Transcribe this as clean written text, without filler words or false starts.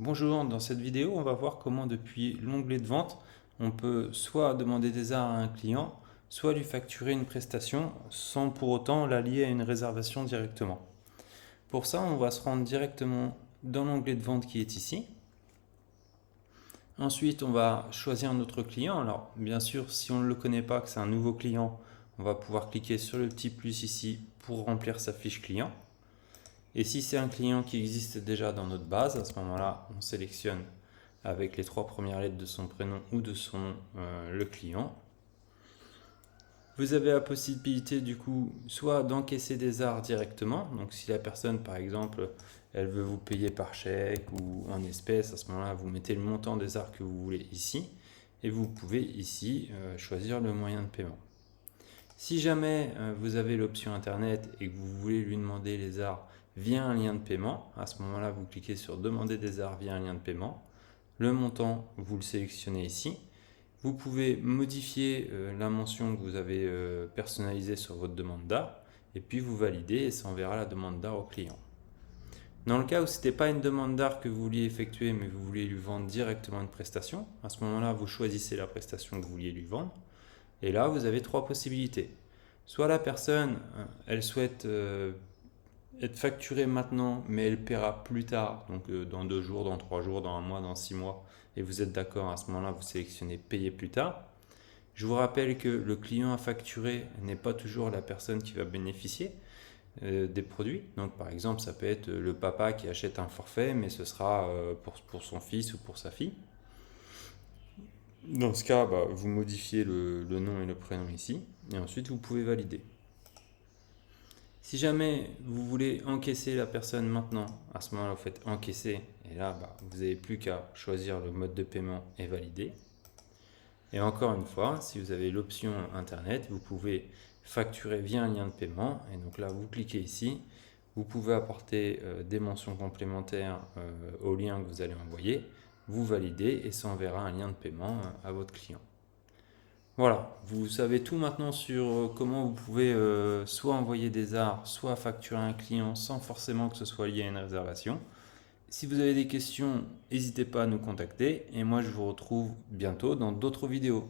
Bonjour, dans cette vidéo, on va voir comment depuis l'onglet de vente, on peut soit demander des arts à un client, soit lui facturer une prestation sans pour autant la lier à une réservation directement. Pour ça, on va se rendre directement dans l'onglet de vente qui est ici. Ensuite, on va choisir notre client. Alors, bien sûr, si on ne le connaît pas, que c'est un nouveau client, on va pouvoir cliquer sur le petit plus ici pour remplir sa fiche client. Et si c'est un client qui existe déjà dans notre base, à ce moment-là, on sélectionne avec les 3 premières lettres de son prénom ou de son nom le client. Vous avez la possibilité du coup soit d'encaisser des arts directement, donc si la personne par exemple elle veut vous payer par chèque ou en espèces, à ce moment-là vous mettez le montant des arts que vous voulez ici et vous pouvez ici choisir le moyen de paiement. Si jamais vous avez l'option internet et que vous voulez lui demander les arts via un lien de paiement, à ce moment-là vous cliquez sur demander des arts via un lien de paiement. Le montant, vous le sélectionnez ici. Vous pouvez modifier la mention que vous avez personnalisée sur votre demande d'art et puis vous validez et ça enverra la demande d'art au client. Dans le cas où ce n'était pas une demande d'art que vous vouliez effectuer mais vous vouliez lui vendre directement une prestation, à ce moment-là vous choisissez la prestation que vous vouliez lui vendre et là vous avez 3 possibilités. Soit la personne, elle souhaite être facturée maintenant, mais elle paiera plus tard, donc dans 2 jours, dans 3 jours, dans un mois, dans 6 mois, et vous êtes d'accord, à ce moment-là, vous sélectionnez payer plus tard. Je vous rappelle que le client à facturer n'est pas toujours la personne qui va bénéficier des produits. Donc par exemple, ça peut être le papa qui achète un forfait, mais ce sera pour son fils ou pour sa fille. Dans ce cas, vous modifiez le nom et le prénom ici, et ensuite vous pouvez valider. Si jamais vous voulez encaisser la personne maintenant, à ce moment-là, vous faites encaisser et là, vous n'avez plus qu'à choisir le mode de paiement et valider. Et encore une fois, si vous avez l'option Internet, vous pouvez facturer via un lien de paiement. Et donc là, vous cliquez ici. Vous pouvez apporter des mentions complémentaires au lien que vous allez envoyer. Vous validez et ça enverra un lien de paiement à votre client. Voilà, vous savez tout maintenant sur comment vous pouvez soit envoyer des arts, soit facturer un client sans forcément que ce soit lié à une réservation. Si vous avez des questions, n'hésitez pas à nous contacter et moi je vous retrouve bientôt dans d'autres vidéos.